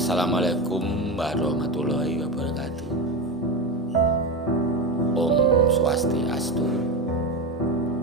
Assalamualaikum warahmatullahi wabarakatuh. Om Swastiastu.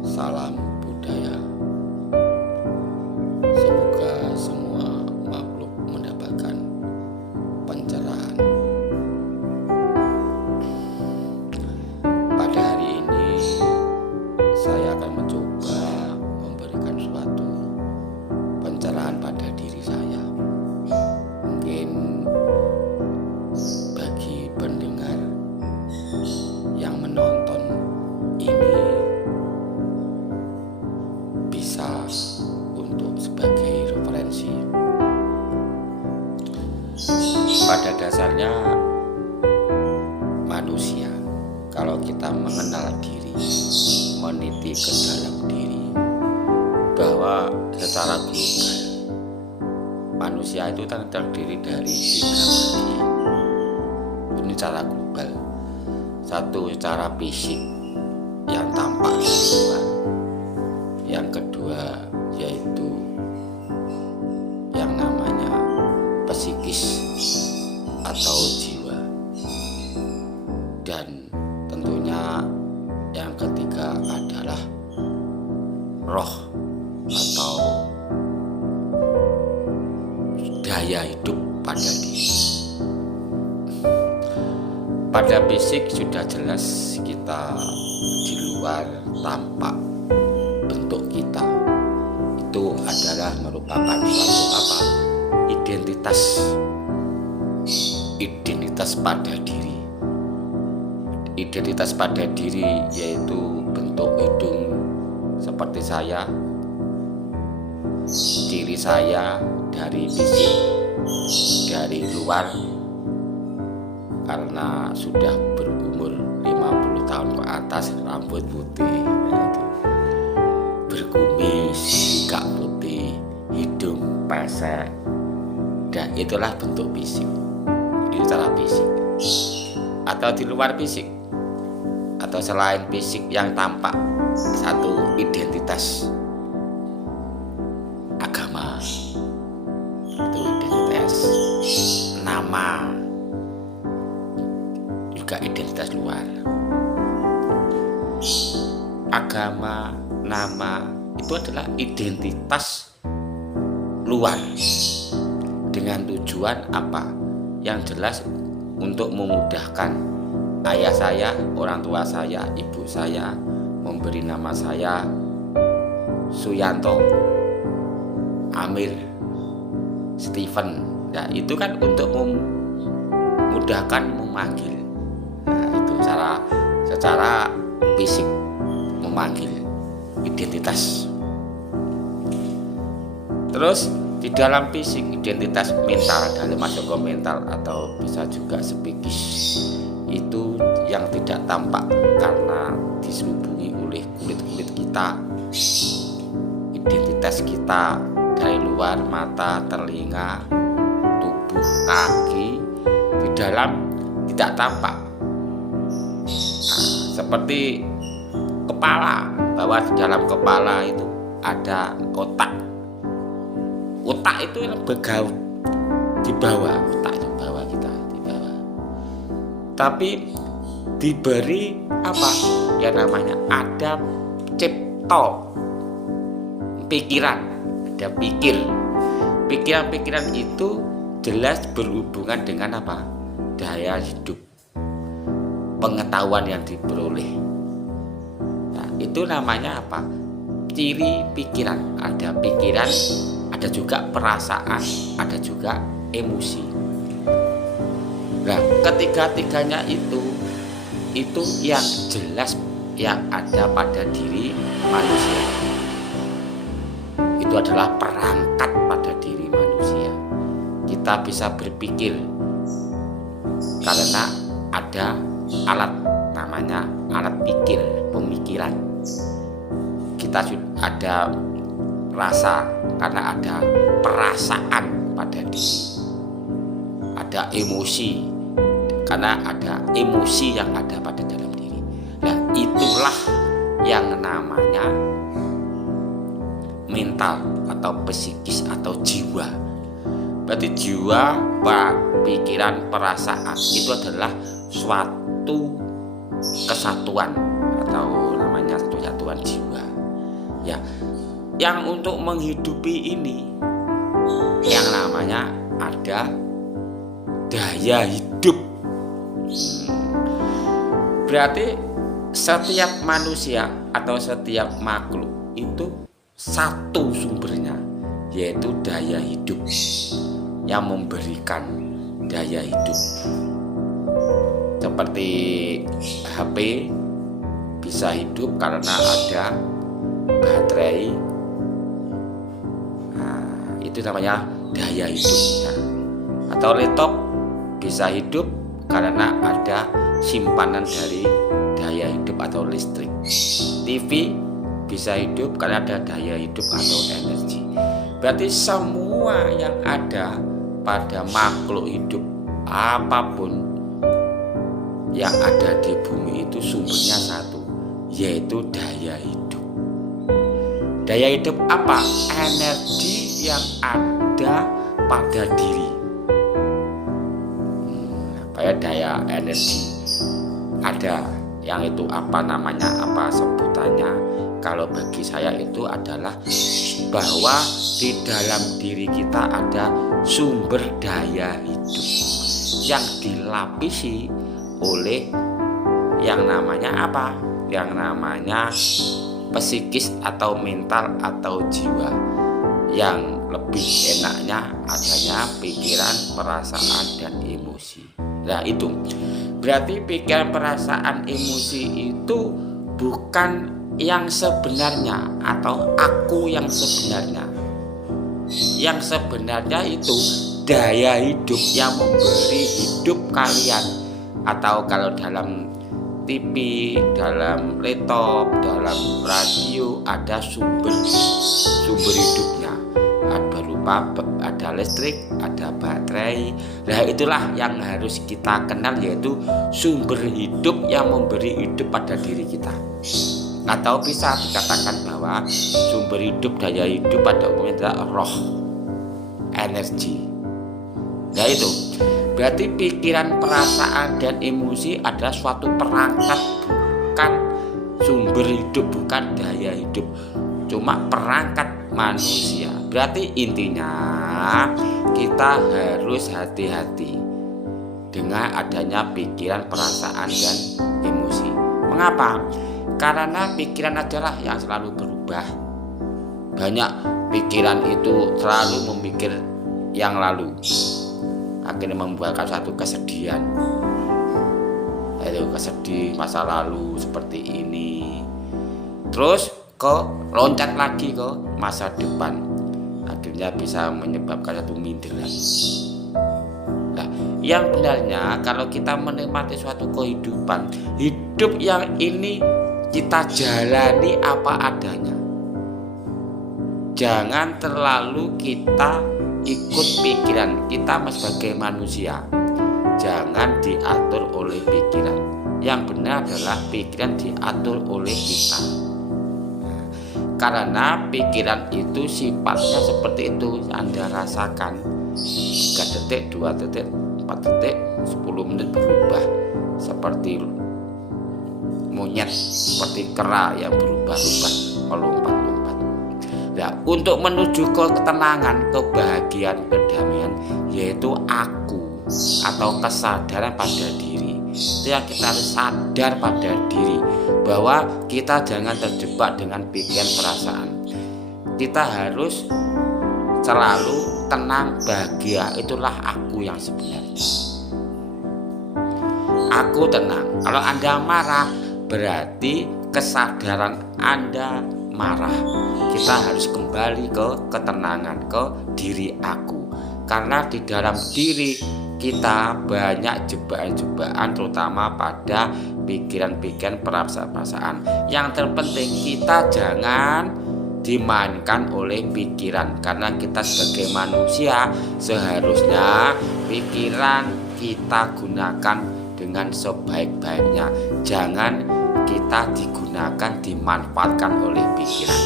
Salam budaya. Semoga semua makhluk mendapatkan pencerahan. Pada hari ini saya akan mencoba memberikan suatu pencerahan pada diri saya. Mungkin bagi pendengar yang menonton ini bisa untuk sebagai referensi. Pada dasarnya manusia, kalau kita mengenal diri, meniti ke dalam diri, bahwa secara global manusia itu terdiri dari 3 bagian. Ini secara global. Satu secara fisik yang tampak dari luar. Yang kedua yaitu yang namanya psikis atau jiwa. Dan tentunya yang ketiga adalah roh atau daya hidup pada diri. Pada fisik sudah jelas kita di luar tampak bentuk kita itu adalah merupakan suatu identitas pada diri. Identitas pada diri yaitu bentuk hidung seperti saya, ciri saya dari fisik, dari luar, karena sudah berumur 50 tahun ke atas, rambut putih, berkumis, sikap putih, hidung pesek, dan itulah bentuk fisik. Itu secara fisik. Atau di luar fisik, atau selain fisik yang tampak, satu identitas agama, itu identitas nama, juga identitas luar. Agama, nama itu adalah identitas luar dengan tujuan apa? Yang jelas untuk memudahkan ayah saya, orang tua saya, ibu saya memberi nama saya Suyanto, Amir, Stephen. Nah, itu kan untuk memudahkan memanggil. Nah, itu secara fisik memanggil, identitas. Terus di dalam fisik, identitas mental, dalam masuk ke mental atau bisa juga psikis, itu yang tidak tampak karena diselubungi oleh kulit kita. Identitas kita dari luar, mata, telinga, tubuh, kaki, di dalam tidak tampak. Nah, seperti kepala, bahwa di dalam kepala itu ada otak. Otak itu bergaul di bawah, otak itu bawah kita, di bawah. Tapi diberi apa? Ya namanya ada cipto, pikiran, ada pikir. Pikiran-pikiran itu jelas berhubungan dengan apa? Daya hidup, pengetahuan yang diperoleh. Nah, itu namanya apa? Ciri pikiran. Ada pikiran, ada juga perasaan, ada juga emosi. Nah, ketiga-tiganya itu yang jelas yang ada pada diri manusia. Itu adalah perangkat pada diri manusia. Kita bisa berpikir karena ada alat, namanya alat pikir, pemikiran. Kita ada rasa karena ada perasaan pada diri. Ada emosi karena ada emosi yang ada pada dalam diri. Nah, itulah yang namanya mental atau psikis atau jiwa. Berarti jiwa, pikiran, perasaan itu adalah suatu kesatuan atau namanya satu satuan jiwa. Ya, yang untuk menghidupi ini yang namanya ada daya hidup. Berarti setiap manusia atau setiap makhluk itu satu sumbernya, yaitu daya hidup yang memberikan daya hidup. Seperti HP bisa hidup karena ada baterai. Nah, itu namanya daya hidupnya. Atau laptop bisa hidup karena ada simpanan dari daya hidup atau listrik. TV bisa hidup karena ada daya hidup atau energi. Berarti semua yang ada pada makhluk hidup apapun yang ada di bumi itu sumbernya satu, yaitu daya hidup. Daya hidup apa? Energi yang ada pada diri. Daya energi ada, yang itu apa namanya, apa sebutannya? Kalau bagi saya itu adalah bahwa di dalam diri kita ada sumber daya hidup yang dilapisi oleh yang namanya apa? Yang namanya psikis atau mental atau jiwa. Yang lebih enaknya adanya pikiran, perasaan, dan emosi. Nah itu berarti pikiran, perasaan, emosi itu bukan yang sebenarnya atau aku yang sebenarnya. Yang sebenarnya itu daya hidup yang memberi hidup kalian. Atau kalau dalam TV, dalam laptop, dalam radio ada sumber hidupnya. Ada listrik, ada baterai. Nah itulah yang harus kita kenal, yaitu sumber hidup yang memberi hidup pada diri kita. Atau bisa dikatakan bahwa sumber hidup, daya hidup pada umumnya adalah roh, energi. Nah itu berarti pikiran, perasaan, dan emosi adalah suatu perangkat, bukan sumber hidup, bukan daya hidup, cuma perangkat manusia. Berarti intinya kita harus hati-hati dengan adanya pikiran, perasaan, dan emosi. Mengapa? Karena pikiran adalah yang selalu berubah. Banyak pikiran itu selalu memikir yang lalu, akhirnya membuahkan satu kesedihan. Ayo kesedih masa lalu seperti ini, terus loncat lagi ke masa depan, akhirnya bisa menyebabkan satu minderan. Nah, yang benarnya kalau kita menikmati suatu kehidupan, hidup yang ini kita jalani apa adanya. Jangan terlalu kita ikut pikiran kita sebagai manusia. Jangan diatur oleh pikiran. Yang benar adalah pikiran diatur oleh kita. Karena pikiran itu sifatnya seperti itu, Anda rasakan 3 detik, 2 detik, 4 detik, 10 menit berubah seperti monyet, seperti kera yang berubah-ubah, melompat-lompat. Nah, untuk menuju ke ketenangan, kebahagiaan, kedamaian, yaitu aku atau kesadaran pada diri. Itu yang kita harus sadar pada diri, bahwa kita jangan terjebak dengan pikiran, perasaan. Kita harus selalu tenang, bahagia. Itulah aku yang sebenarnya. Aku tenang. Kalau Anda marah, berarti kesadaran Anda marah. Kita harus kembali ke ketenangan, ke diri aku. Karena di dalam diri kita banyak jebakan-jebakan, terutama pada pikiran-pikiran, perasaan. Yang terpenting kita jangan dimainkan oleh pikiran, karena kita sebagai manusia seharusnya pikiran kita gunakan dengan sebaik-baiknya. Jangan kita digunakan, dimanfaatkan oleh pikiran.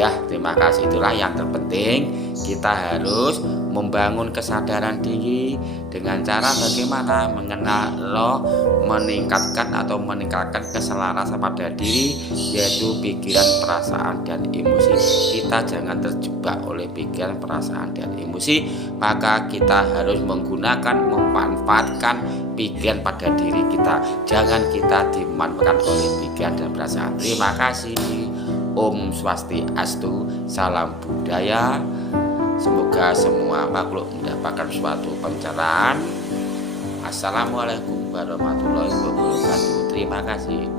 Dah, terima kasih. Itulah yang terpenting, kita harus membangun kesadaran diri dengan cara bagaimana mengenal meningkatkan keselarasan pada diri, yaitu pikiran, perasaan, dan emosi. Kita jangan terjebak oleh pikiran, perasaan, dan emosi, maka kita harus memanfaatkan pikiran pada diri kita. Jangan kita dimanfaatkan oleh pikiran dan perasaan. Terima kasih. Om Swastiastu, salam budaya. Semoga semua makhluk mendapatkan suatu pencerahan. Assalamualaikum warahmatullahi wabarakatuh. Terima kasih.